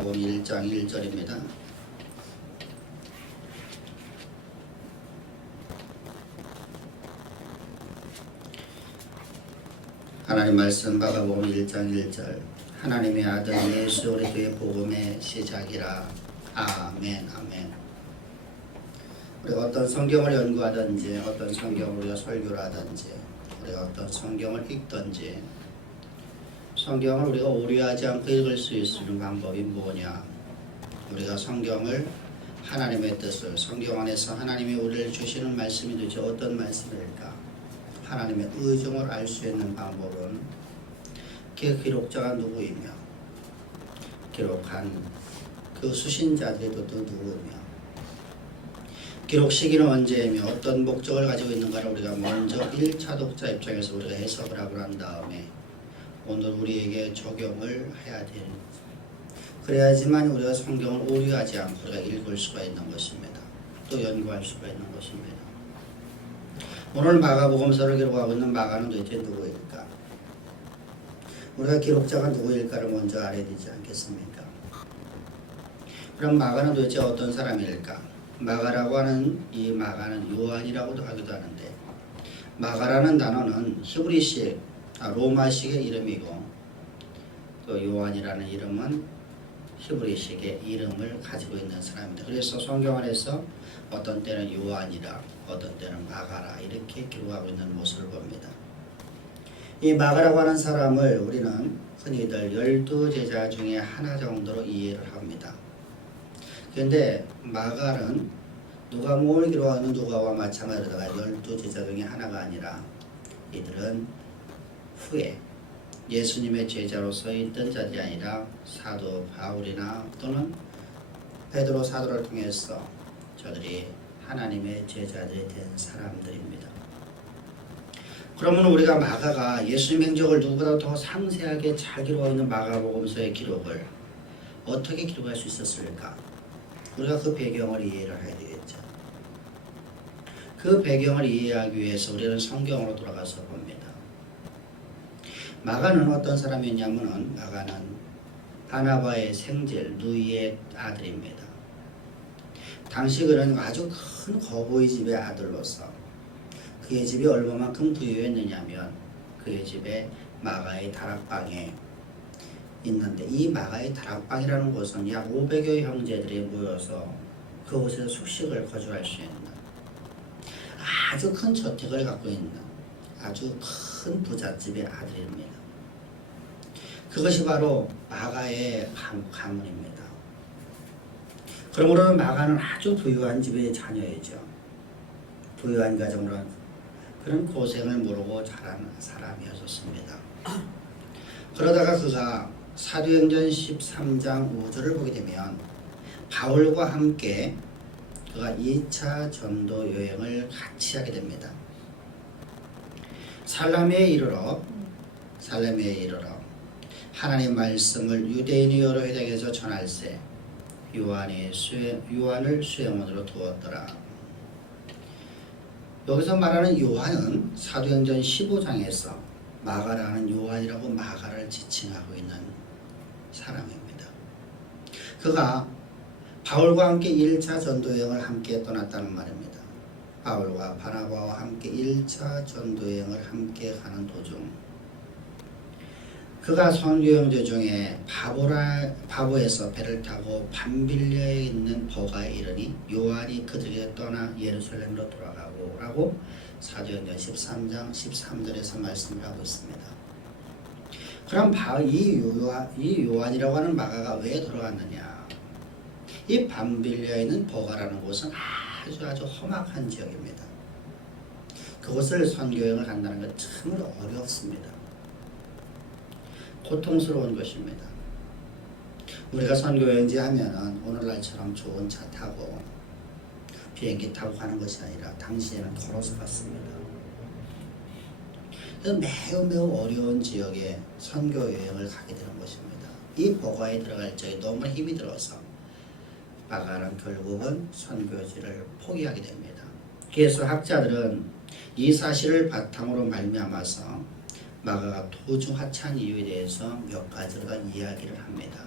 마가복음 1장 1절입니다. 하나님 말씀 마가복음 1장 1절 하나님의 아들 예수 그리스도의 복음의 시작이라. 아멘. 아멘. 우리가 어떤 성경을 연구하든지 어떤 성경을 우리가 설교를 하든지 우리가 어떤 성경을 읽든지 성경을 우리가 오류하지 않고 읽을 수 있는 방법이 뭐냐? 우리가 성경을 하나님의 뜻을 성경 안에서 하나님이 우리를 주시는 말씀이 도대체 어떤 말씀일까? 하나님의 의중을 알 수 있는 방법은 그 기록자가 누구이며 기록한 그 수신자들이 또 누구이며 기록 시기는 언제이며 어떤 목적을 가지고 있는가를 우리가 먼저 1차 독자 입장에서 우리가 해석을 하고 난 다음에 오늘 우리에게 적용을 해야 되는 거죠. 그래야지만 우리가 성경을 오류하지 않고 우리가 읽을 수가 있는 것입니다. 또 연구할 수가 있는 것입니다. 오늘 마가복음서를 기록하고 있는 마가는 도대체 누구일까? 우리가 기록자가 누구일까를 먼저 알아야 되지 않겠습니까? 그럼 마가는 도대체 어떤 사람일까? 마가라고 하는 이 마가는 요한이라고도 하기도 하는데 마가라는 단어는 히브리식, 로마식의 이름이고 또 요한이라는 이름은 히브리식의 이름을 가지고 있는 사람입니다. 그래서 성경 안에서 어떤 때는 요한이라 어떤 때는 마가라 이렇게 기록하고 있는 모습을 봅니다. 이 마가라고 하는 사람을 우리는 흔히들 12제자 중에 하나 정도로 이해를 합니다. 그런데 마가는 누가복음을 기록하는 누가와 마찬가지로다가 12제자 중에 하나가 아니라 이들은 후에 예수님의 제자로서 있던 자들이 아니라 사도 바울이나 또는 베드로 사도를 통해서 저들이 하나님의 제자들이 된 사람들입니다. 그러면 우리가 마가가 예수님 행적을 누구보다 더 상세하게 잘 기록하고 있는 마가복음서의 기록을 어떻게 기록할 수 있었을까? 우리가 그 배경을 이해를 해야 되겠죠. 그 배경을 이해하기 위해서 우리는 성경으로 돌아가서 봅니다. 마가는 어떤 사람이었냐면은 마가는 바나바의 생질 누이의 아들입니다. 당시 그는 아주 큰 거부의 집의 아들로서 그의 집이 얼마만큼 부유했느냐면 그의 집에 마가의 다락방에 있는데 이 마가의 다락방이라는 곳은 약 500여 형제들이 모여서 그곳에서 숙식을 거주할 수 있는 아주 큰 저택을 갖고 있는 아주 큰 부잣집의 아들입니다. 그것이 바로 마가의 가문입니다. 그러므로 마가는 아주 부유한 집의 자녀이죠. 부유한 가정으로 그런 고생을 모르고 자란 사람이었습니다. 그러다가 그가 사도행전 13장 5절을 보게 되면 바울과 함께 그가 2차 전도 여행을 같이 하게 됩니다. 살라미에 이르러 하나님 말씀을 유대인의 여러 회당에서 전할세 요한을 수행원으로 두었더라. 여기서 말하는 요한은 사도행전 15장에서 마가라는 요한이라고 마가를 지칭하고 있는 사람입니다. 그가 바울과 함께 1차 전도여행을 함께 떠났다는 말입니다. 바울과 바나바와 함께 1차 전도여행을 함께 가는 도중 그가 선교형제 중에 바보에서 배를 타고 밤빌려에 있는 버가에 이르니 요한이 그들에게 떠나 예루살렘으로 돌아가고 라고 사도행전 13장 13절에서 말씀을 하고 있습니다. 그럼 이 요한이라고 하는 마가가 왜 돌아갔느냐? 이 밤빌려에 있는 버가라는 곳은 아주 험악한 지역입니다. 그곳을 선교여행을 간다는 건 정말 어렵습니다. 고통스러운 것입니다. 우리가 선교여행지 하면은 오늘날처럼 좋은 차 타고 비행기 타고 가는 것이 아니라 당시에는 걸어서 갔습니다. 매우 어려운 지역에 선교여행을 가게 되는 것입니다. 이 버가에 들어갈 적에 너무 힘이 들어서 마가는 결국은 선교지를 포기하게 됩니다. 그래서 학자들은 이 사실을 바탕으로 말미암아서 마가가 도중 하차한 이유에 대해서 몇 가지가 이야기를 합니다.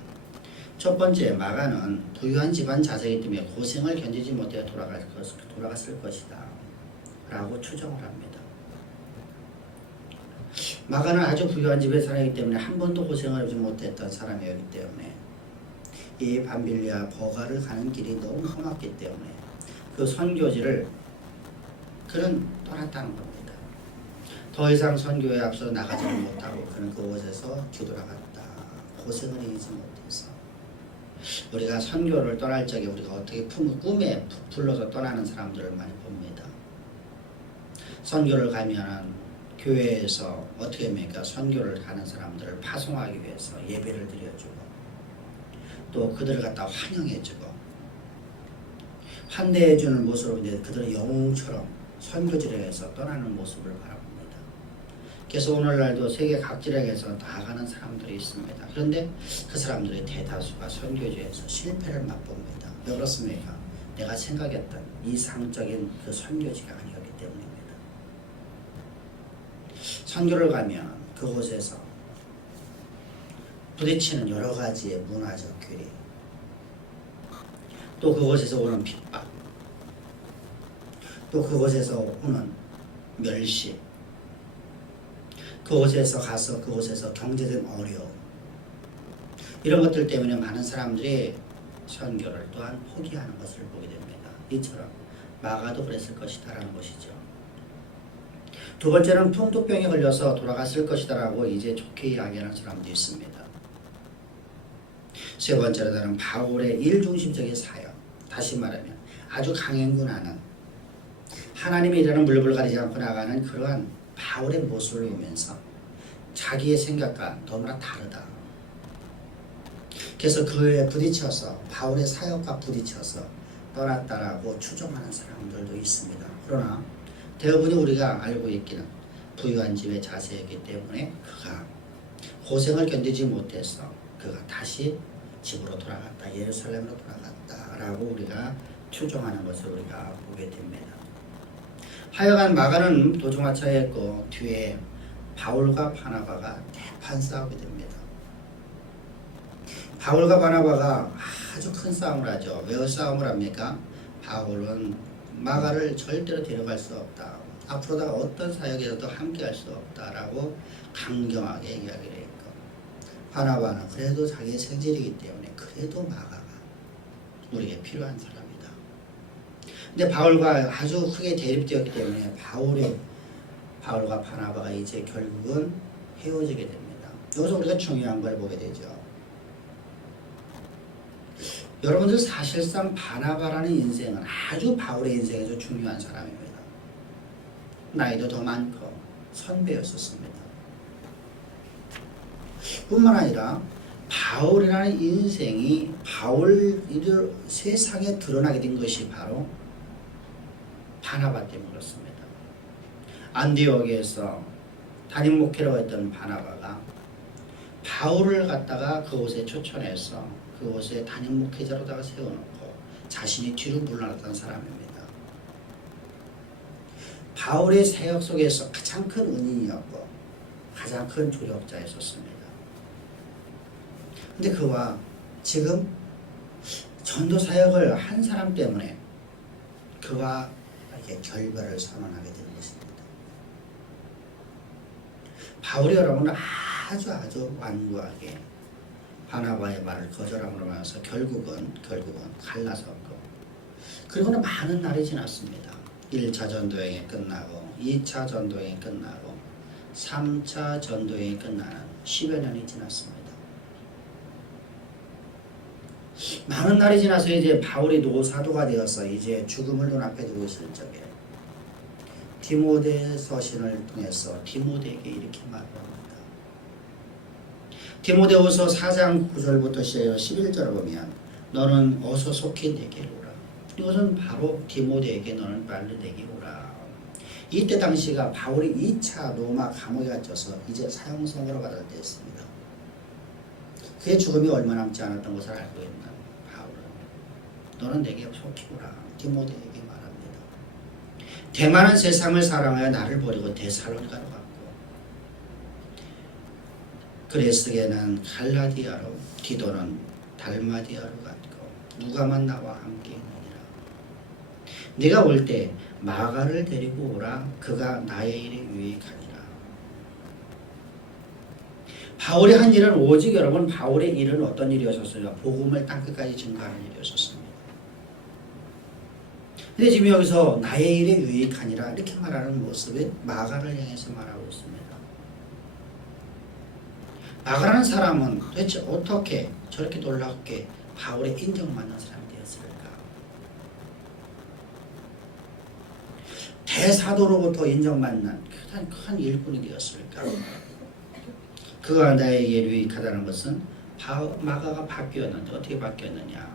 첫 번째, 마가는 부유한 집안 자세이기 때문에 고생을 견디지 못해 돌아갔을 것이다 라고 추정을 합니다. 마가는 아주 부유한 집에 살았기 때문에 한 번도 고생을 하지 못했던 사람이었기 때문에 이 밤빌리아 버가를 가는 길이 너무 험했기 때문에 그 선교지를 그는 떠났다는 겁니다. 더 이상 선교에 앞서 나가지를 못하고 그는 그곳에서 뒤돌아갔다. 고생을 이기지 못해서. 우리가 선교를 떠날 적에 우리가 어떻게 꿈에 불러서 떠나는 사람들을 많이 봅니다. 선교를 가면은 교회에서 어떻게 합니까? 선교를 가는 사람들을 파송하기 위해서 예배를 드려주고 또 그들을 갖다 환영해주고 환대해주는 모습으로 이제 그들의 영웅처럼 선교지에서 떠나는 모습을 바라봅니다. 그래서 오늘날도 세계 각지락에서 나아가는 사람들이 있습니다. 그런데 그 사람들의 대다수가 선교지에서 실패를 맛봅니다. 왜 그렇습니까? 내가 생각했던 이상적인 그 선교지가 아니었기 때문입니다. 선교를 가면 그곳에서 부딪히는 여러 가지의 문화적 괴리, 또 그곳에서 오는 핍박, 또 그곳에서 오는 멸시, 그곳에서 가서 그곳에서 경제적 어려움, 이런 것들 때문에 많은 사람들이 선교를 또한 포기하는 것을 보게 됩니다. 이처럼 마가도 그랬을 것이다 라는 것이죠. 두 번째는 풍토병에 걸려서 돌아갔을 것이다 라고 이제 좋게 이야기하는 사람도 있습니다. 세 번째로는 바울의 일중심적인 사역, 다시 말하면 아주 강행군하는 하나님의 일하는 물불 가리지 않고 나가는 그러한 바울의 모습을 보면서 자기의 생각과 너무나 다르다. 그래서 그에 부딪혀서 바울의 사역과 부딪혀서 떠났다라고 추정하는 사람들도 있습니다. 그러나 대부분이 우리가 알고 있기는 부유한 집의 자세이기 때문에 그가 고생을 견디지 못해서 그가 다시 집으로 돌아갔다, 예루살렘으로 돌아갔다라고 우리가 추정하는 것을 우리가 보게 됩니다. 하여간 마가는 도중하차에 했고 뒤에 바울과 바나바가 대판 싸우게 됩니다. 바울과 바나바가 아주 큰 싸움을 하죠. 왜 싸움을 합니까? 바울은 마가를 절대로 데려갈 수 없다. 앞으로다가 어떤 사역에서도 함께할 수 없다라고 강경하게 이야기를 했고, 바나바는 그래도 자기의 생질이기 때문에 그래도 마가가 우리에게 필요한 사람이다. 근데 바울과 아주 크게 대립되었기 때문에 바울과 바나바가 이제 결국은 헤어지게 됩니다. 여기서 우리가 중요한 걸 보게 되죠. 여러분들 사실상 바나바라는 인생은 아주 바울의 인생에서 중요한 사람입니다. 나이도 더 많고 선배였었습니다. 뿐만 아니라 바울이라는 인생이 바울을 세상에 드러나게 된 것이 바로 바나바 때문에 그렇습니다. 안디옥에서 담임 목회라고 했던 바나바가 바울을 갖다가 그곳에 초청해서 그곳에 담임 목회자로다가 세워놓고 자신이 뒤로 물러났던 사람입니다. 바울의 사역 속에서 가장 큰 은인이었고 가장 큰 조력자였었습니다. 근데 그와 지금 전도 사역을 한 사람 때문에 그와 이렇게 결별을 선언하게 되는 것입니다. 바울이 여러분 아주 완고하게 바나바의 말을 거절함으로 인해서 결국은 갈라섰고, 그리고는 많은 날이 지났습니다. 1차 전도여행이 끝나고 2차 전도여행이 끝나고 3차 전도여행이 끝나는 10여 년이 지났습니다. 많은 날이 지나서 이제 바울이 노사도가 되어서 이제 죽음을 눈앞에 두고 있을 적에 디모데 서신을 통해서 디모데에게 이렇게 말합니다. 디모데후서 4장 9절부터 시작해서 11절을 보면 너는 어서 속히 내게 오라. 이것은 바로 디모데에게 너는 빨리 내게 오라. 이때 당시가 바울이 2차 로마 감옥에 갇혀서 이제 사형선고를 받을 때였습니다. 그의 죽음이 얼마 남지 않았던 것을 알고 있는 바울은 너는 내게 속히 오라. 디모데에게 말합니다. 대만은 세상을 사랑하여 나를 버리고 데살로니가로 갔고, 그레스게는 갈라디아로, 디도는 달마디아를 갖고 누가만 나와 함께 있느니라. 네가 올 때 마가를 데리고 오라. 그가 나의 일에 유익하니라. 바울이 한 일은 오직 여러분 바울의 일은 어떤 일이었었어요? 복음을 땅끝까지 증거하는 일이었었습니다. 근데 지금 여기서 나의 일에 유익하니라 이렇게 말하는 모습이 마가를 향해서 말하고 있습니다. 마가라는 사람은 도대체 어떻게 저렇게 놀랍게 바울의 인정받는 사람이 되었을까? 대사도로부터 인정받는 큰 일꾼이 되었을까? 그가 나에게 유익하다는 것은 마가가 바뀌었는데 어떻게 바뀌었느냐?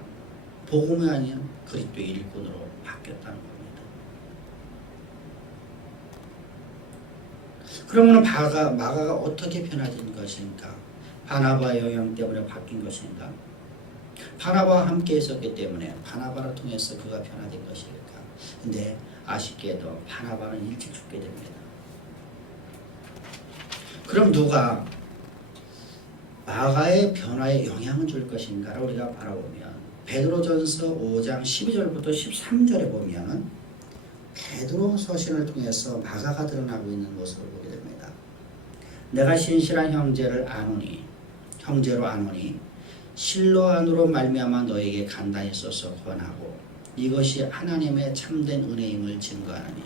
복음이 아닌 그리스도의 일꾼으로 바뀌었다는 겁니다. 그러면 마가가 어떻게 변화된 것인가? 바나바의 영향 때문에 바뀐 것인가? 바나바와 함께 있었기 때문에 바나바를 통해서 그가 변화된 것일까? 근데 아쉽게도 바나바는 일찍 죽게 됩니다. 그럼 누가 마가의 변화에 영향을 줄 것인가를 우리가 바라보면 베드로전서 5장 12절부터 13절에 보면 베드로 서신을 통해서 마가가 드러나고 있는 모습을 보게 됩니다. 내가 신실한 형제로 아노니 실로 안으로 말미암아 너에게 간단히 써서 권하고 이것이 하나님의 참된 은혜임을 증거하느니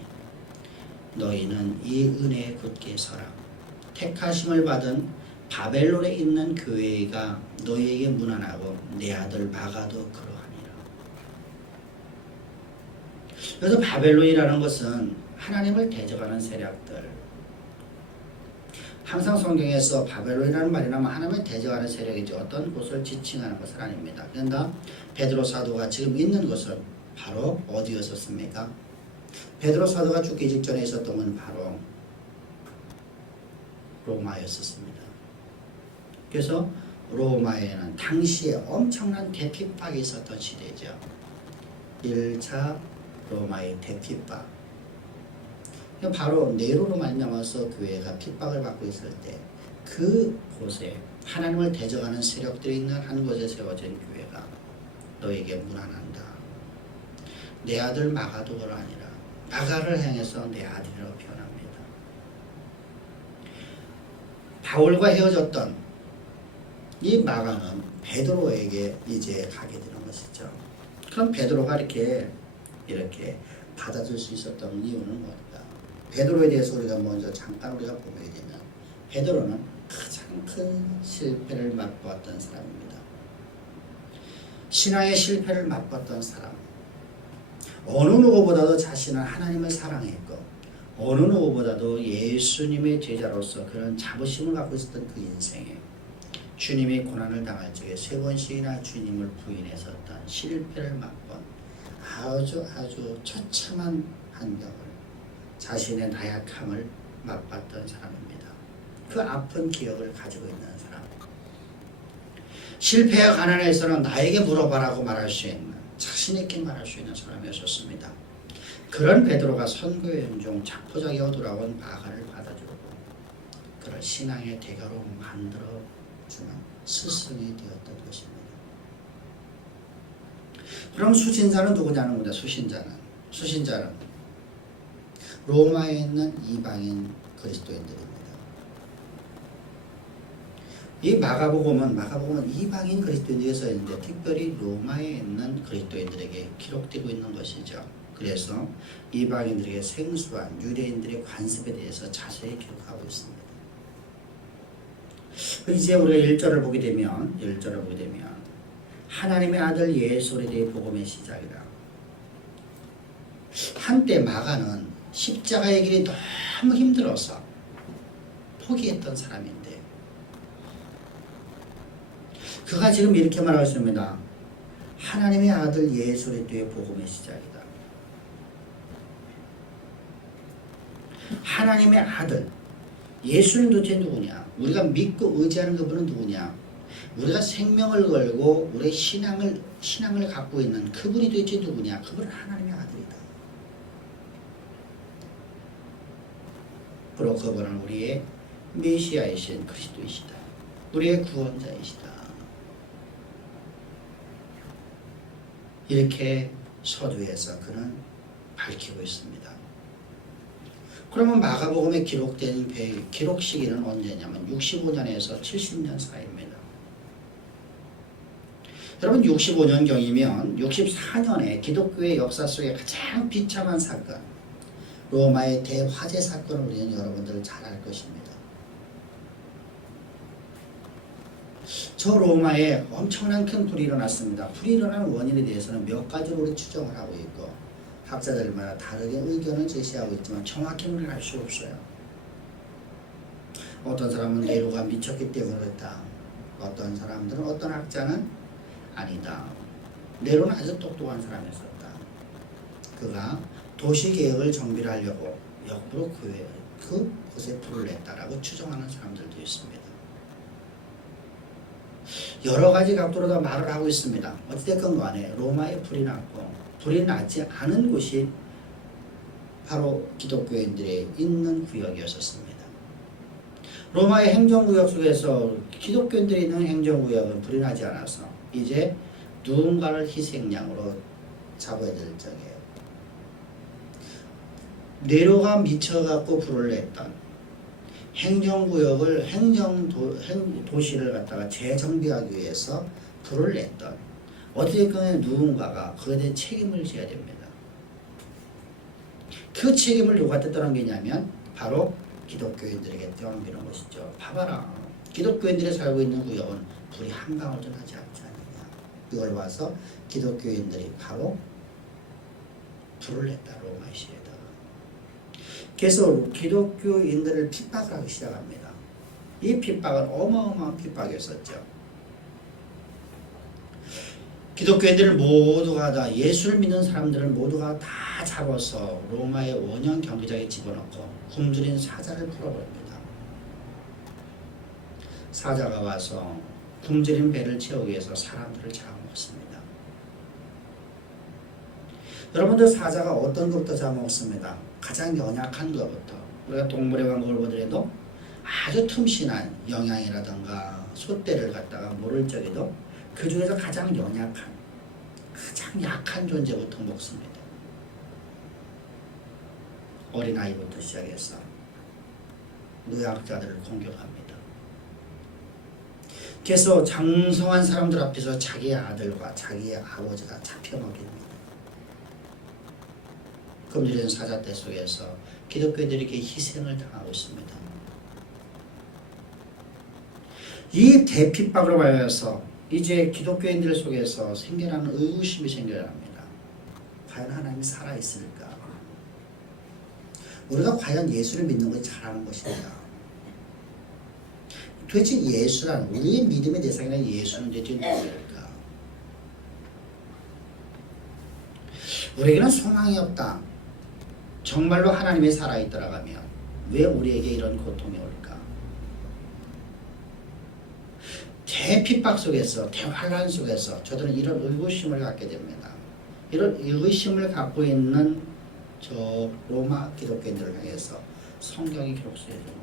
너희는 이 은혜에 굳게 서라. 택하심을 받은 바벨론에 있는 교회가 너희에게 문안하고 내 아들 마가도 그러하니라. 그래서 바벨론이라는 것은 하나님을 대적하는 세력들. 항상 성경에서 바벨론이라는 말이 나면 하나님을 대적하는 세력이지 어떤 곳을 지칭하는 것은 아닙니다. 그런데 베드로 사도가 지금 있는 곳은 바로 어디였었습니까? 베드로 사도가 죽기 직전에 있었던 건 바로 로마였었습니다. 그래서 로마에는 당시에 엄청난 대핍박이 있었던 시대죠. 1차 로마의 대핍박. 바로 네로로 말미암아서 교회가 핍박을 받고 있을 때 그 곳에 하나님을 대적하는 세력들이 있는 한 곳에 세워진 교회가 너에게 문안한다. 내 아들 마가도가 아니라 마가를 향해서 내 아들이라고 표현합니다. 바울과 헤어졌던 이 마가는 베드로에게 이제 가게 되는 것이죠. 그럼 베드로가 이렇게 받아줄 수 있었던 이유는 뭘까? 베드로에 대해서 우리가 먼저 잠깐 우리가 보게 되면 베드로는 가장 큰 실패를 맛보았던 사람입니다. 신앙의 실패를 맛봤던 사람. 어느 누구보다도 자신은 하나님을 사랑했고 어느 누구보다도 예수님의 제자로서 그런 자부심을 갖고 있었던 그 인생에 주님이 고난을 당할 적에 3번씩이나 주님을 부인했었던 실패를 맛본 아주 처참한 환경을 자신의 나약함을 맛봤던 사람입니다. 그 아픈 기억을 가지고 있는 사람. 실패와 가난에서는 나에게 물어봐라고 말할 수 있는 자신 있게 말할 수 있는 사람이었습니다. 그런 베드로가 선교여행 중 자포자기하고 돌아온 마가를 받아주고 그런 신앙의 대가로 만들어주는 스승이 되었던 것입니다. 그럼 수신자는 누구냐는 겁니다. 수신자는 로마에 있는 이방인 그리스도인들입니다. 이 마가복음은 이방인 그리스도인들이 써 있는데 특별히 로마에 있는 그리스도인들에게 기록되고 있는 것이죠. 그래서 이방인들에게 생소한 유대인들의 관습에 대해서 자세히 기록하고 있습니다. 이제 우리가 1절을 보게 되면 하나님의 아들 예수에 대해 복음의 시작이다. 한때 마가는 십자가의 길이 너무 힘들어서 포기했던 사람인데 그가 지금 이렇게 말하고 있습니다. 하나님의 아들 예수 그리스도의 복음의 시작이다. 하나님의 아들 예수는 도대체 누구냐? 우리가 믿고 의지하는 그분은 누구냐? 우리가 생명을 걸고 우리의 신앙을 갖고 있는 그분이 도대체 누구냐? 그분은 하나님의 아들이다. 그리고 그분은 우리의 메시아이신 그리스도이시다. 우리의 구원자이시다. 이렇게 서두에서 그는 밝히고 있습니다. 그러면 마가복음에 기록된 기록 시기는 언제냐면 65년에서 70년 사이입니다. 여러분 65년경이면 64년에 기독교의 역사 속에 가장 비참한 사건, 로마의 대화재 사건을 우리는 여러분들 잘 알 것입니다. 저 로마에 엄청난 큰 불이 일어났습니다. 불이 일어난 원인에 대해서는 몇 가지로 우리 추정을 하고 있고 학자들마다 다르게 의견을 제시하고 있지만 정확히는 우리는 알 수 없어요. 어떤 사람은 네로가 미쳤기 때문에 그렇다. 어떤 사람들은 어떤 학자는 아니다. 네로는 아주 똑똑한 사람이었었다. 그가 도시계획을 정비를 하려고 역부로 그곳에 불을 냈다라고 추정하는 사람들도 있습니다. 여러 가지 각도로 다 말을 하고 있습니다. 어찌됐건 간에 로마에 불이 났고 불이 나지 않은 곳이 바로 기독교인들이 있는 구역이었습니다. 로마의 행정구역 속에서 기독교인들이 있는 행정구역은 불이 나지 않아서 이제 누군가를 희생양으로 잡아야 될 적이에요. 네로가 미쳐갖고 불을 냈던 행정구역을 도시를 갖다가 재정비하기 위해서 불을 냈던 어쨌든 누군가가 그에 대한 책임을 져야 됩니다. 그 책임을 누가 떠넘기냐면 바로 기독교인들에게 떠넘기는 것이죠. 봐봐라. 기독교인들이 살고 있는 구역은 불이 한 방울도 나지 않지 않느냐. 이걸 봐서 기독교인들이 바로 불을 냈다. 로마의 시에다가. 그래서 기독교인들을 핍박을 하기 시작합니다. 이 핍박은 어마어마한 핍박이었었죠. 기독교인들을 모두가 다 예수를 믿는 사람들을 모두가 다 잡아서 로마의 원형 경기장에 집어넣고 굶주린 사자를 풀어버립니다. 사자가 와서 굶주린 배를 채우기 위해서 사람들을 잡아먹습니다. 여러분들 사자가 어떤 것부터 잡아먹습니다. 가장 연약한 것부터. 우리가 동물의 왕국을 보더라도 아주 틈신한 영양이라든가 솥대를 갖다가 모를 적에도 그 중에서 가장 연약한, 가장 약한 존재부터 먹습니다. 어린아이부터 시작해서 노약자들을 공격합니다. 그래서 장성한 사람들 앞에서 자기의 아들과 자기의 아버지가 잡혀먹입니다. 굶주린 사자떼 속에서 기독교인들이 이렇게 희생을 당하고 있습니다. 이 대핍박으로 말해서 이제 기독교인들 속에서 생겨나는 의구심이 생겨납니다. 과연 하나님이 살아있을까? 우리가 과연 예수를 믿는 것이 잘하는 것인가? 도대체 예수란 우리의 믿음의 대상이란 예수는 도대체 누구일까? 우리에게는 소망이 없다. 정말로 하나님이 살아있더라 하면 왜 우리에게 이런 고통이 올까? 대핍박 속에서, 대환란 속에서 저들은 이런 의구심을 갖게 됩니다. 이런 의구심을 갖고 있는 저 로마 기독교인들을 향해서 성경이 기록되어 있는 겁니다.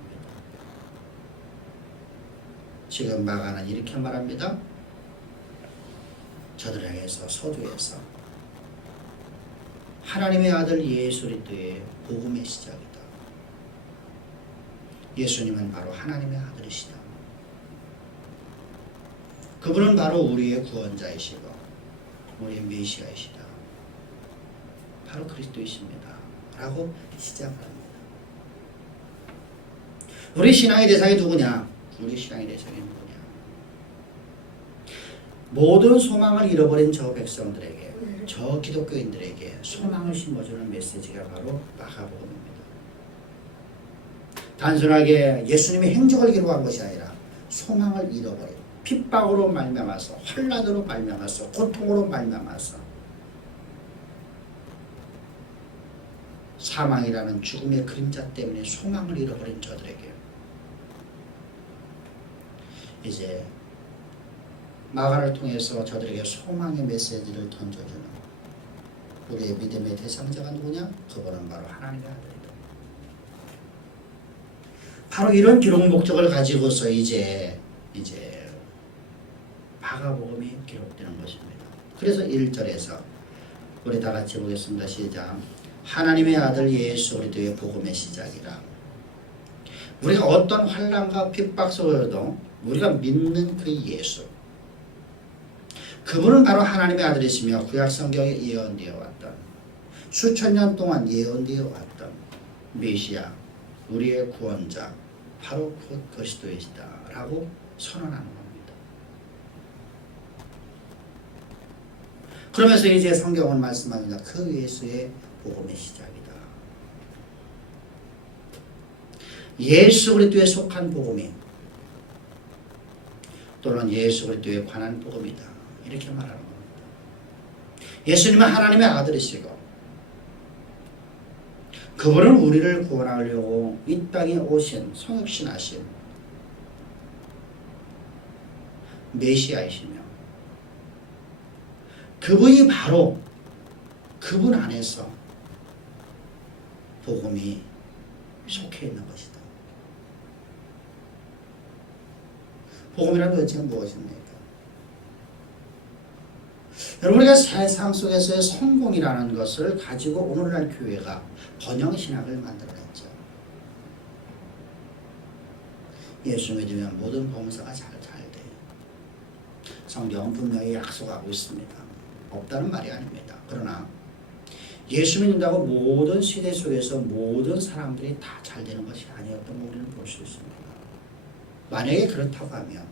지금 마가는 이렇게 말합니다. 저들을 향해서 서두에서 하나님의 아들 예수 그리스도의 복음의 시작이다. 예수님은 바로 하나님의 아들이시다. 그분은 바로 우리의 구원자이시고 우리의 메시아이시다. 바로 그리스도이십니다. 라고 시작을 합니다. 우리 신앙의 대상이 누구냐? 우리 신앙의 대상이 누구냐? 모든 소망을 잃어버린 저 백성들에게, 저 기독교인들에게 소망을 심어주는 메시지가 바로 마가복음입니다. 단순하게 예수님의 행적을 기록한 것이 아니라 소망을 잃어버린 핍박으로 말미암아서, 환난으로 말미암아서, 고통으로 말미암아서 사망이라는 죽음의 그림자 때문에 소망을 잃어버린 저들에게 이제 마가를 통해서 저들에게 소망의 메시지를 던져주는 우리의 믿음의 대상자가 누구냐? 그분은 바로 하나님의 아들이다. 바로 이런 기록 목적을 가지고서 이제 마가복음이 기록되는 것입니다. 그래서 1절에서 우리 다 같이 보겠습니다. 시작. 하나님의 아들 예수 그리스도의 복음의 시작이라. 우리가 어떤 환난과 핍박 속에서도 우리가 믿는 그 예수, 그분은 바로 하나님의 아들이시며 구약 성경에 예언되어 왔던, 수천 년 동안 예언되어 왔던 메시아, 우리의 구원자, 바로 곧 그리스도이시다 라고 선언하는 겁니다. 그러면서 이제 성경은 말씀합니다. 그 예수의 복음의 시작이다. 예수 그리스도에 속한 복음이 또는 예수 그리스도에 관한 복음이다. 이렇게 말하는 겁니다. 예수님은 하나님의 아들이시고 그분은 우리를 구원하려고 이 땅에 오신 성육신하신 메시아이시며 그분이 바로 그분 안에서 복음이 속해 있는 것이다. 복음이라는 것은 무엇입니까? 여러분, 우리가 세상 속에서의 성공이라는 것을 가지고 오늘날 교회가 번영신학을 만들어냈죠. 예수 믿으면 모든 봉사가 잘 돼요. 성경은 분명히 약속하고 있습니다. 없다는 말이 아닙니다. 그러나 예수 믿는다고 모든 시대 속에서 모든 사람들이 다 잘 되는 것이 아니었던 걸 우리는 볼 수 있습니다. 만약에 그렇다고 하면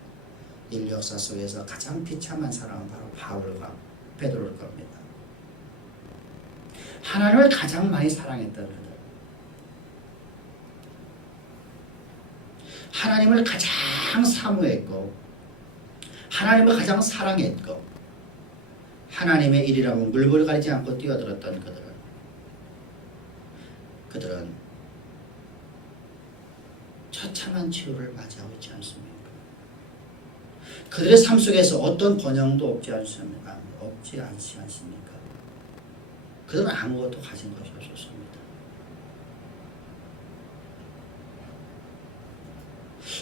인류 역사 속에서 가장 비참한 사람은 바로 바울과 베드로일 겁니다. 하나님을 가장 많이 사랑했던 그들, 하나님을 가장 사모했고 하나님을 가장 사랑했고 하나님의 일이라고 물불 가리지 않고 뛰어들었던 그들은 처참한 치유를 맞이하고 있지 않습니까? 그들의 삶 속에서 어떤 번영도 없지 않습니까? 없지 않습니까? 그들은 아무것도 가진 것이 없었습니다.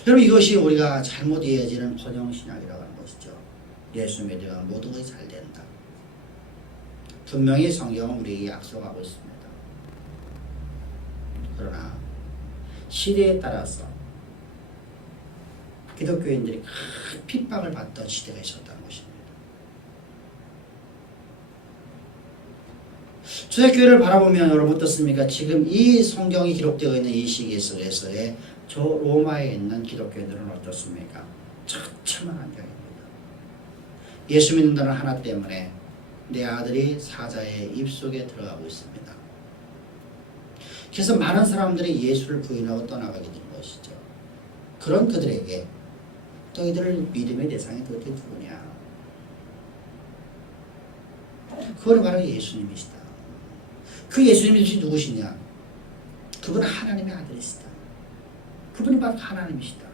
여러분, 이것이 우리가 잘못 이해지는 번영신학이라고 하는 것이죠. 예수 믿으면 모든 것이 잘 된다. 분명히 성경은 우리에게 약속하고 있습니다. 그러나 시대에 따라서 기독교인들이 큰 핍박을 받던 시대가 있었다는 것입니다. 초대교회를 바라보면 여러분 어떻습니까? 지금 이 성경이 기록되어 있는 이 시기 속에서의 저 로마에 있는 기독교인들은 어떻습니까? 처참한 환경입니다. 예수 믿는다는 하나 때문에 내 아들이 사자의 입속에 들어가고 있습니다. 그래서 많은 사람들이 예수를 부인하고 떠나가게 된 것이죠. 그런 그들에게 너희들 믿음의 대상이 도대체 누구냐? 그건 바로 예수님이시다. 그 예수님이 누구시냐? 그분은 하나님의 아들이시다. 그분이 바로 하나님이시다.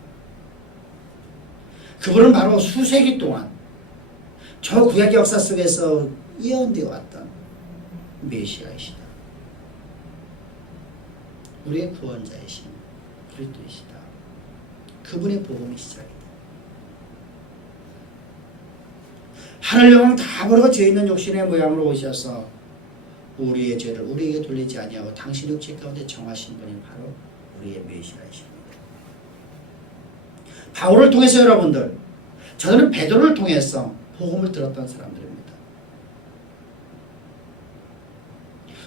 그분은 바로 수세기 동안 저 구약 역사 속에서 예언되어 왔던 메시아이시다. 우리의 구원자이신 그리스도이시다. 그분의 복음의 시작이다. 하늘 영광 다 버리고 죄 있는 육신의 모양으로 오셔서 우리의 죄를 우리에게 돌리지 아니하고 당신 육체 가운데 정하신 분이 바로 우리의 메시아이십니다. 바울을 통해서 여러분들, 저는 베드로를 통해서 복음을 들었던 사람들입니다.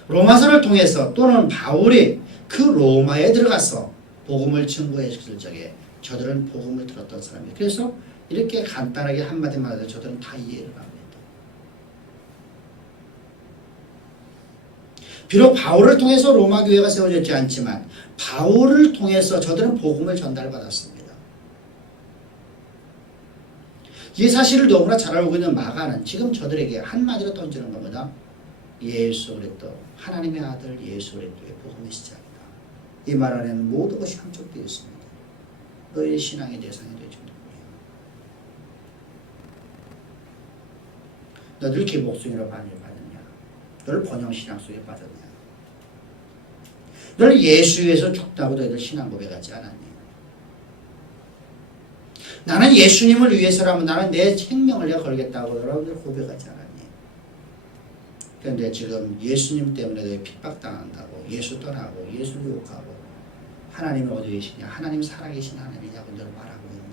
로마서를 통해서 또는 바울이 그 로마에 들어가서 복음을 증거했을 적에 저들은 복음을 들었던 사람이에요. 그래서 이렇게 간단하게 한마디만 해도 저들은 다 이해를 합니다. 비록 바울을 통해서 로마 교회가 세워졌지 않지만 바울을 통해서 저들은 복음을 전달받았습니다. 이 사실을 너무나 잘 알고 있는 마가는 지금 저들에게 한마디로 던지는 겁니다. 예수 그리스도, 하나님의 아들 예수 그리스도의 복음의 시작이다. 이 말 안에는 모든 것이 함축되어 있습니다. 너희의 신앙의 대상이 되지 누구냐? 너들 기복숭이로 반입하느냐? 너를 번영신앙 속에 빠졌냐? 너를 예수 위에서 죽다고 너희들 신앙 고백하지 않았니? 나는 예수님을 위해서라면 나는 내 생명을 내가 걸겠다고 여러분들 고백하지 않았니? 그런데 지금 예수님 때문에 핍박당한다고 예수 떠나고 예수를 욕하고 하나님은 어디 계시냐? 하나님 살아계신 하나님이냐고 늘 말하고 있니?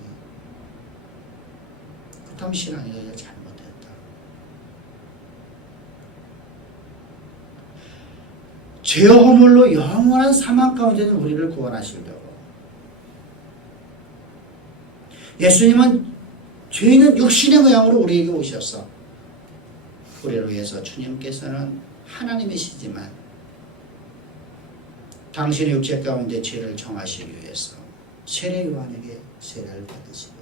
그렇다면 신앙이 너희가 잘못됐다. 죄와 허물로 영원한 사망 가운데 있는 우리를 구원하시려고 예수님은 죄 있는 육신의 모양으로 우리에게 오셨어. 우리를 위해서 주님께서는 하나님이시지만 당신의 육체 가운데 죄를 정하시기 위해서 세례 요한에게 세례를 받으시고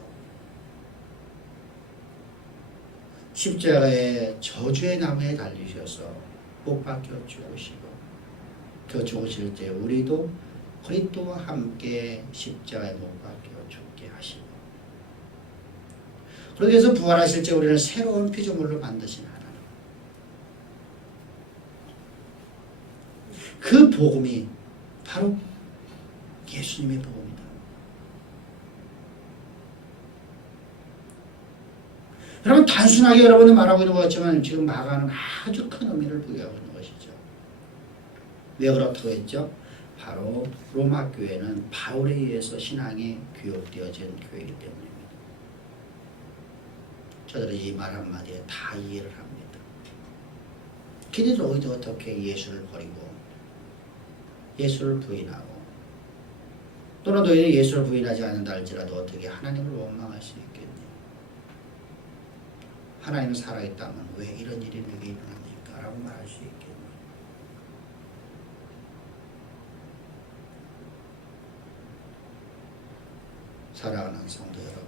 십자가의 저주의 나무에 달리셔서 못 박혀 죽으시고 그 죽으실 때 우리도 그리스도와 함께 십자가에 못 박혀 죽게 하시고 그렇게 해서 부활하실 때 우리는 새로운 피조물로 만드신 하나님. 그 복음이 바로 예수님의 복음이다. 여러분 단순하게 여러분이 말하고 있는 것 같지만 지금 마가는 아주 큰 의미를 부여하고 있는 것이죠. 왜 그렇다고 했죠? 바로 로마 교회는 바울에 의해서 신앙이 교육되어진 교회이기 때문입니다. 저들은 이 말 한마디에 다 이해를 합니다. 그들은 어떻게 예수를 버리고 예수를 부인하고 또는 너희는 예수를 부인하지 않는다 할지라도 어떻게 하나님을 원망할 수 있겠니? 하나님은 살아있다면 왜 이런 일이 내게 일어납니까? 라고 말할 수 있겠니? 사랑하는 성도 여러분,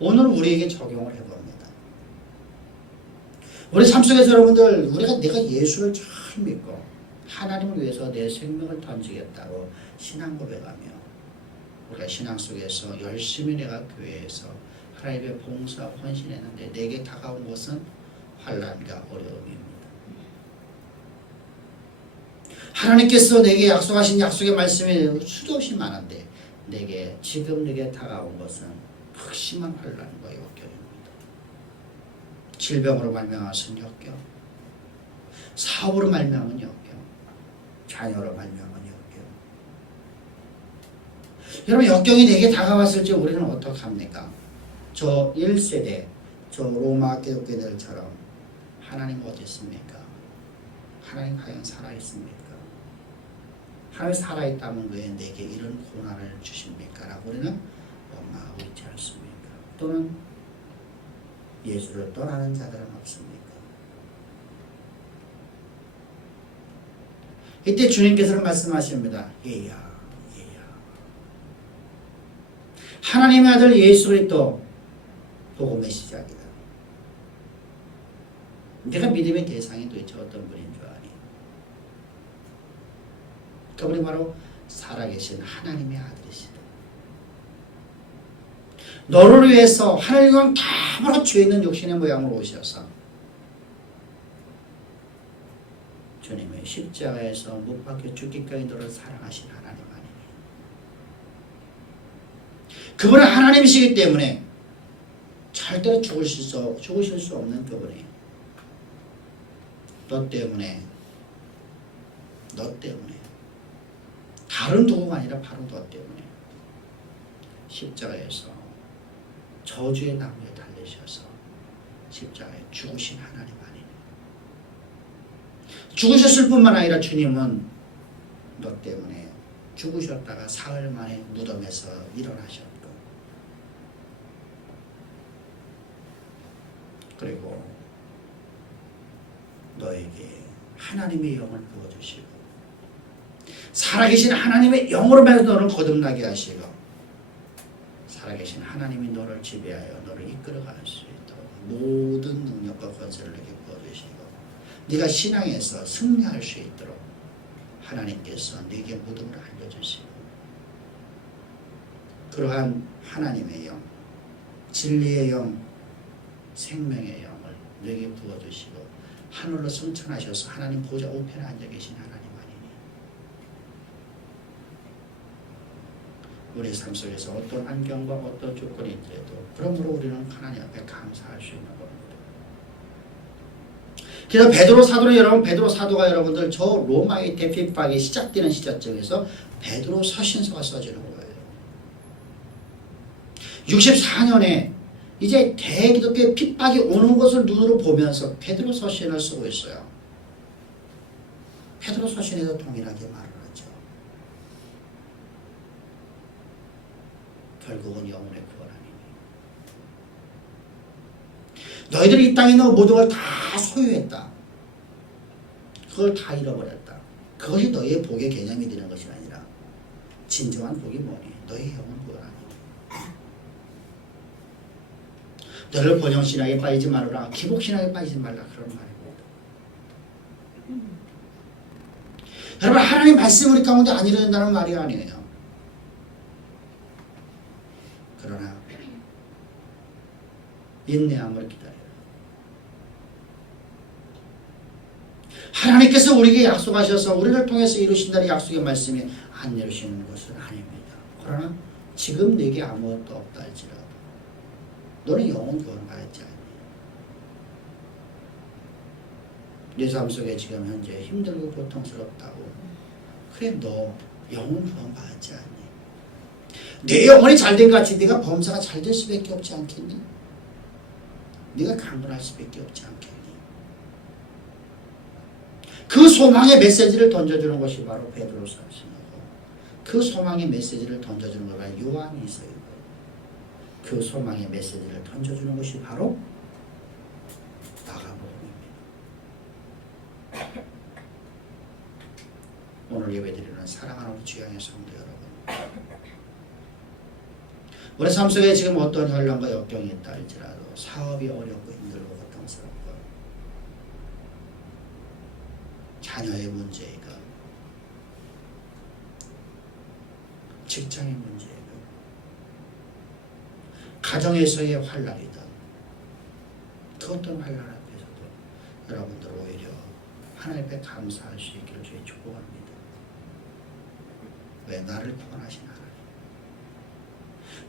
오늘 우리에게 적용을 해봅니다. 우리 삶 속에서 여러분들 내가 예수를 잘 믿고 하나님을 위해서 내 생명을 던지겠다고 신앙 고백하며 우리가 신앙 속에서 열심히 내가 교회에서 하나님의 봉사 헌신했는데 내게 다가온 것은 환난과 어려움입니다. 하나님께서 내게 약속하신 약속의 말씀이 수도 없이 많은데 지금 내게 다가온 것은 극심한 환난과 역경입니다. 질병으로 말미암아서는 역경, 사업으로 말미암은 역경, 자녀로 말미암은 역경. 여러분 역경이 내게 다가왔을 때 우리는 어떡합니까? 저 1세대, 저 로마 기독교들처럼 하나님 어디 있습니까? 하나님 과연 살아있습니까? 하나님 살아있다면 왜 내게 이런 고난을 주십니까? 라고 우리는 원망하고 있지 않습니까? 또는 예수를 떠나는 자들은 없습니까? 이때 주님께서는 말씀하십니다. 얘야. 하나님의 아들 예수 그리스도 복음의 시작이다. 내가 믿음의 대상이 도대체 어떤 분인 줄 아니? 그분이 바로 살아계신 하나님의 아들이시다. 너를 위해서 하늘과 다 바로 죄 있는 육신의 모양으로 오셔서 주님의 십자가에서 못 박혀 죽기까지 너를 사랑하신 하나님 아니니. 그분은 하나님이시기 때문에 절대로 죽으실 수 없는 그분이 너 때문에 다른 도구가 아니라 바로 너 때문에 십자가에서 저주의 나무에 달리셔서 십자가에 죽으신 하나님 아니니. 죽으셨을 뿐만 아니라 주님은 너 때문에 죽으셨다가 사흘 만에 무덤에서 일어나셨고 그리고 너에게 하나님의 영을 부어주시고 살아계신 하나님의 영으로 말해서 너를 거듭나게 하시고 살아계신 하나님이 너를 지배하여 너를 이끌어갈 수 있도록 모든 능력과 권세를 내게 부어주시고 네가 신앙에서 승리할 수 있도록 하나님께서 네게 모든 걸 알려주시고 그러한 하나님의 영, 진리의 영, 생명의 영을 내게 부어주시고 하늘로 승천하셔서 하나님 보좌 우편에 앉아 계신 하나님 아니니. 우리 삶 속에서 어떤 환경과 어떤 조건이 있더라도 그러므로 우리는 하나님 앞에 감사할 수 있는 겁니다. 그래서 베드로 사도는 여러분, 베드로 사도가 여러분들 저 로마의 대핍박이 시작되는 시점에서 베드로 서신서가 써지는 거예요. 64년에 이제 대기독교의 핍박이 오는 것을 눈으로 보면서 베드로 서신을 쓰고 있어요. 베드로 서신에서 동일하게 말을 하죠. 결국은 영혼의 구원 아니니. 너희들이 이 땅에 있는 모든 걸 다 소유했다. 그걸 다 잃어버렸다. 그것이 너희의 복의 개념이 되는 것이 아니라 진정한 복이 뭐니? 너희 영혼 구원 아니니. 너를 번영신학에 빠지지 말아라. 기복신학에 빠지지 말라. 그런 말입니다. 여러분, 하나님 말씀 우리 가운데 안 이루어진다는 말이 아니에요. 그러나 인내함을 기다려라. 하나님께서 우리에게 약속하셔서 우리를 통해서 이루신다는 약속의 말씀이 안 이루시는 것은 아닙니다. 그러나 지금 내게 아무것도 없다 할지라도 너는 영혼 구원 받았지 않니? 내 삶 속에 지금 현재 힘들고 고통스럽다고. 그래, 너 영혼 구원 받았지 않니? 내 영혼이 잘된 것 같이 네가 범사가 잘 될 수밖에 없지 않겠니? 네가 강건할 수밖에 없지 않겠니? 그 소망의 메시지를 던져주는 것이 바로 베드로서신이고, 그 소망의 메시지를 던져주는 것이 요한이서이고, 그 소망의 메시지를 던져주는 것이 바로 마가복음입니다. 오늘 예배드리는 사랑하는 주양의 성도 여러분, 우리 삶 속에 지금 어떤 현란과 역경이 있다 할지라도 사업이 어렵고 힘들고 고통스럽고 자녀의 문제이건 직장의 문제이건 가정에서의 환란이든 그 어떤 환란 앞에서도 여러분들 오히려 하나님 앞에 감사할 수 있기를 주의 축복합니다. 왜? 나를 구원하신 하나님,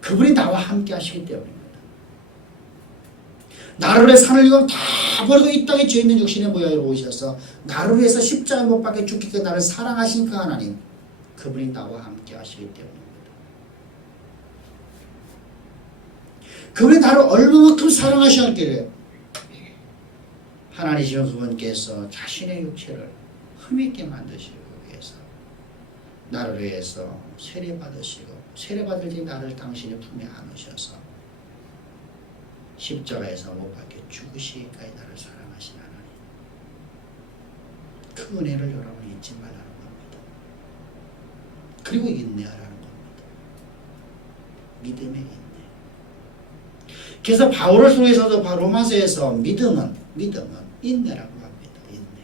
그분이 나와 함께 하시기 때문입니다. 나를 위해 산을 이건 다 버리고 이 땅에 죄 있는 육신의 모양으로 오셔서 나를 위해서 십자가에 못 박혀 죽기까지 나를 사랑하신 그 하나님, 그분이 나와 함께 하시기 때문입니다. 그분이 나를 얼마만큼 사랑하셨기를 하나님이신 그분께서 자신의 육체를 흠있게 만드시기 위해서 나를 위해서 세례받으시고 세례받을 때 나를 당신의 품에 안으셔서 십자가에서 못 박혀 죽으시기까지 나를 사랑하신 하나님, 그 은혜를 여러분 잊지 말라는 겁니다. 그리고 인내하라는 겁니다. 믿음의 인내. 그래서 바울을 통해서도 로마서에서 믿음은 인내라고 합니다. 인내.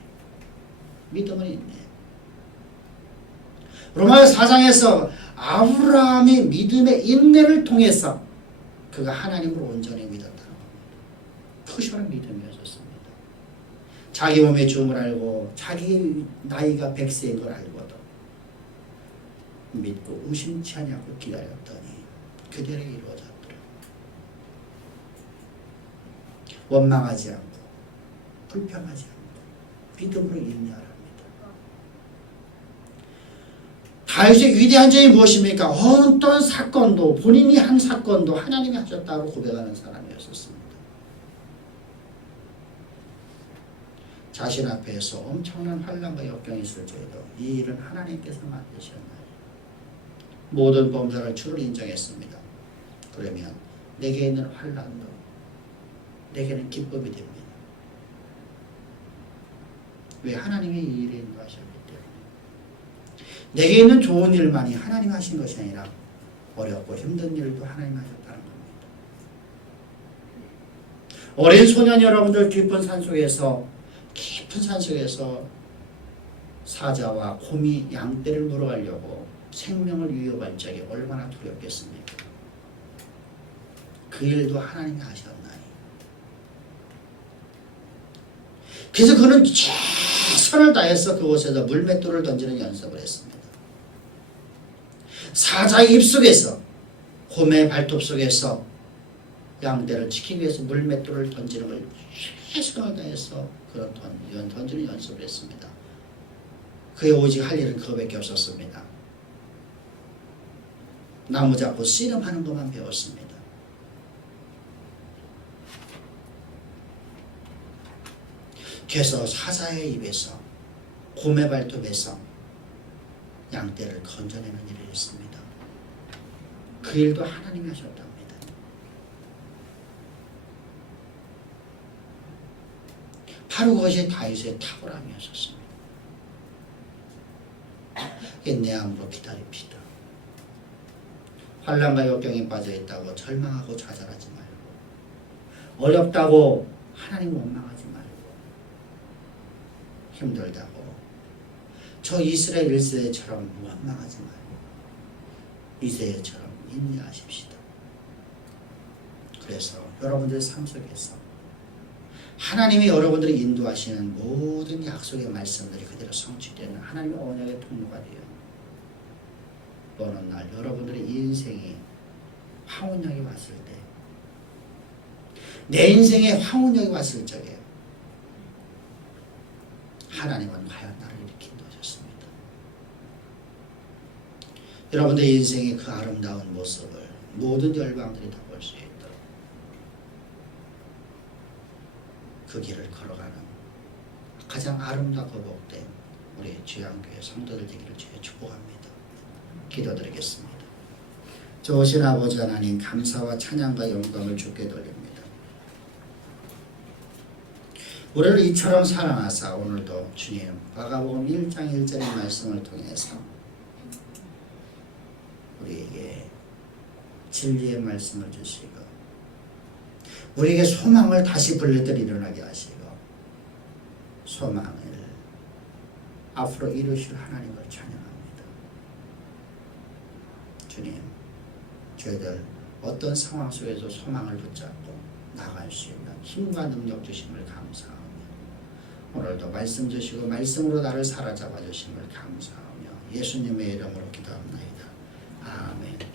믿음은 인내. 로마서 4장에서 아브라함의 믿음의 인내를 통해서 그가 하나님을 온전히 믿었다는 겁니다. 그것이 바로 믿음이었습니다. 자기 몸의 죽음을 알고 자기 나이가 100세인 걸 알고도 믿고 의심치 않고 기다렸더니 그대로 이루어졌더라. 원망하지 않고 불평하지 않고 믿음으로 인내하랍니다. 다윗의 위대한 점이 무엇입니까? 어떤 사건도, 본인이 한 사건도 하나님이 하셨다고 고백하는 사람이었습니다. 자신 앞에서 엄청난 환난과 역경이 있을지라도 이 일은 하나님께서 만드셨나요? 모든 범사를 주를 인정했습니다. 그러면 내게 있는 환난도 내게는 기쁨이 됩니다. 왜? 하나님이 이 일에 인도하셨기 때문에. 내게 있는 좋은 일만이 하나님 하신 것이 아니라 어렵고 힘든 일도 하나님 하셨다는 겁니다. 어린 소년 여러분들 깊은 산속에서 사자와 곰이 양떼를 물어가려고 생명을 위협할 적에 얼마나 두렵겠습니까? 그 일도 하나님이 하셨나니. 그래서 그는 최선을 다해서 그곳에서 물맷돌을 던지는 연습을 했습니다. 사자의 입 속에서, 곰의 발톱 속에서 양떼를 지키기 위해서 물맷돌을 던지는 걸 최선을 다해서 던지는 연습을 했습니다. 그의 오직 할 일은 그거밖에 없었습니다. 나무 잡고 씨름하는 것만 배웠습니다. 그래서 사자의 입에서 곰의 발톱에서 양떼를 건져내는 일을 했습니다. 그 일도 하나님이 하셨답니다. 바로 그것이 다윗의 탁월함이었습니다. 인내함으로 기다립시다. 환난과 역경에 빠져있다고 절망하고 좌절하지 말고, 어렵다고 하나님 원망하지 말고, 힘들다고 저 이스라엘 1세대처럼 원망하지 말고 이세대처럼 인내하십시다. 그래서 여러분들의 삶 속에서 하나님이 여러분들을 인도하시는 모든 약속의 말씀들이 그대로 성취되는 하나님의 언약의 통로가 되어 어느 날 여러분들의 인생이 황혼역이 왔을 때, 내 인생에 황혼역이 왔을 적에 하나님은 과연 나를 이렇게 인도하셨습니다. 여러분들의 인생의 그 아름다운 모습을 모든 열방들이 다 볼 수 있도록 그 길을 걸어가는 가장 아름답고 복된 우리 주양교회 성도들 되기를 주여 축복합니다. 기도드리겠습니다. 좋으신 아버지 하나님, 감사와 찬양과 영광을 주께 돌립니다. 우리를 이처럼 사랑하사 오늘도 주님 마가복음 1장 1절의 말씀을 통해서 우리에게 진리의 말씀을 주시고 우리에게 소망을 다시 불리듯 일어나게 하시고 소망을 앞으로 이루실 하나님을 찬양합니다. 주님, 저희들 어떤 상황 속에서 소망을 붙잡고 나갈 수 있는 힘과 능력 주심을 감사하며 오늘도 말씀 주시고 말씀으로 나를 사로잡아 주심을 감사하며 예수님의 이름으로 기도합니다. 아멘.